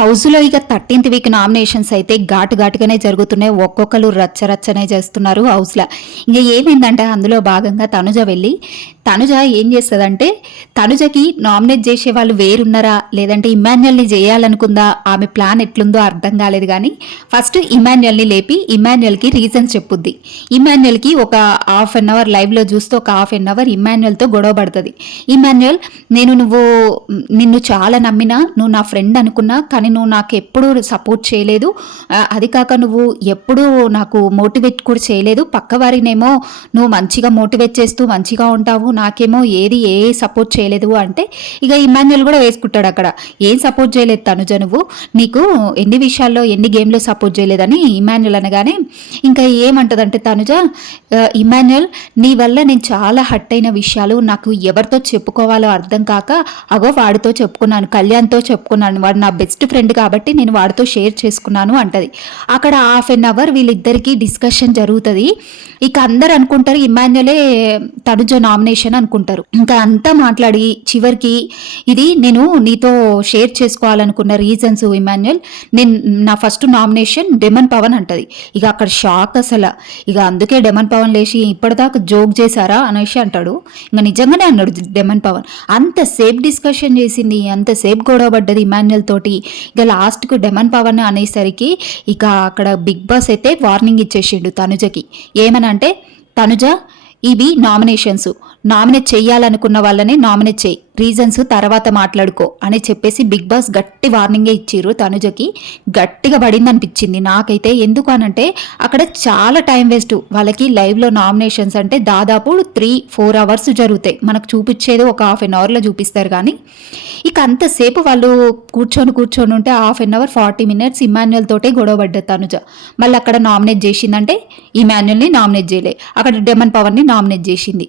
హౌస్లో ఇక thirteenth week nominations అయితే ఘాటు ఘాటుగానే జరుగుతున్నాయి. ఒక్కొక్కరు రచ్చ రచ్చనే చేస్తున్నారు హౌస్లో ఇంకా ఏమైందంటే అందులో భాగంగా తనుజ వెళ్ళి తనుజ ఏం చేస్తుందంటే తనుజకి నామినేట్ చేసే వాళ్ళు వేరున్నారా? లేదంటే ఇమాన్యుల్ని చేయాలనుకుందా? ఆమె ప్లాన్ ఎట్లుందో అర్థం కాలేదు కానీ ఫస్ట్ ఇమాన్యుల్ని లేపి ఇమాన్యుల్కి రీజన్స్ చెప్పుద్ది. ఇమాన్యుల్కి ఒక హాఫ్ అన్ అవర్ లైవ్లో చూస్తే ఒక హాఫ్ అన్ అవర్ ఇమాన్యుల్తో గొడవ పడుతుంది. ఇమాన్యుల్ నేను నువ్వు నిన్ను చాలా నమ్మినా నువ్వు నా ఫ్రెండ్ అనుకున్నా కానీ నువ్వు నాకు ఎప్పుడూ సపోర్ట్ చేయలేదు. అది కాక నువ్వు ఎప్పుడూ నాకు మోటివేట్ కూడా చేయలేదు. పక్కవారినేమో నువ్వు మంచిగా మోటివేట్ చేస్తూ మంచిగా ఉంటావు. నాకేమో ఏది ఏ సపోర్ట్ చేయలేదు అంటే ఇక ఇమాన్యుల్ కూడా వేసుకుంటాడు అక్కడ. ఏం సపోర్ట్ చేయలేదు తనుజ నువ్వు. నీకు ఎన్ని విషయాల్లో ఎన్ని గేమ్లో సపోర్ట్ చేయలేదని ఇమాన్యుల్ అనగానే ఇంకా ఏమంటదంటే తనుజ ఇమాన్యుల్ నీ వల్ల నేను చాలా హట్ అయిన విషయాలు నాకు ఎవరితో చెప్పుకోవాలో అర్థం కాక అగో వాడితో చెప్పుకున్నాను కళ్యాణ్తో చెప్పుకున్నాను వాడు నా బెస్ట్ ఫ్రెండ్ కాబట్టి నేను వాడితో షేర్ చేసుకున్నాను అంటది. అక్కడ హాఫ్ అన్ అవర్ వీళ్ళిద్దరికీ డిస్కషన్ జరుగుతుంది. ఇక అందరు అనుకుంటారు ఇమాన్యులే తనుజ నామినేషన్ అనుకుంటారు. ఇంకా అంతా మాట్లాడి చివరికి ఇది నేను నీతో షేర్ చేసుకోవాలనుకున్న రీజన్స్ ఇమాన్యుల్. నేను నా ఫస్ట్ నామినేషన్ డెమన్ పవన్ అంటది. ఇక అక్కడ షాక్ అసలు. ఇక అందుకే డెమన్ పవన్ లేచి ఇప్పటిదాకా జోక్ చేశారా అనేసి అంటాడు. ఇంకా నిజంగానే అన్నాడు డెమన్ పవన్. అంతసేపు డిస్కషన్ చేసింది అంతసేపు గొడవ పడ్డది ఇమాన్యుల్ తోటి. ఇక లాస్ట్కు డెమన్ పవన్ అనేసరికి ఇక అక్కడ బిగ్ బాస్ అయితే వార్నింగ్ ఇచ్చేసిండు తనుజకి. అంటే తనుజ ఇవి నామినేషన్స్. నామినేట్ చేయాలనుకున్న వాళ్ళని నామినేట్ చేయి. రీజన్స్ తర్వాత మాట్లాడుకో అని చెప్పేసి బిగ్ బాస్ గట్టి వార్నింగే ఇచ్చారు తనుజకి. గట్టిగా పడింది అనిపించింది నాకైతే ఎందుకు అనంటే అక్కడ చాలా టైం వేస్ట్. వాళ్ళకి లైవ్లో నామినేషన్స్ అంటే దాదాపు త్రీ ఫోర్ అవర్స్ జరుగుతాయి. మనకు చూపించేది ఒక హాఫ్ అన్ అవర్లో చూపిస్తారు కానీ ఇక అంతసేపు వాళ్ళు కూర్చొని కూర్చొని ఉంటే half an hour forty minutes Emmanuel తోటే గొడవ పడ్డది తనుజ. మళ్ళీ అక్కడ నామినేట్ చేసిందంటే ఇమాన్యుల్ని నామినేట్ చేయలే. అక్కడ డెమన్ పవర్ని నామినేట్ చేసింది.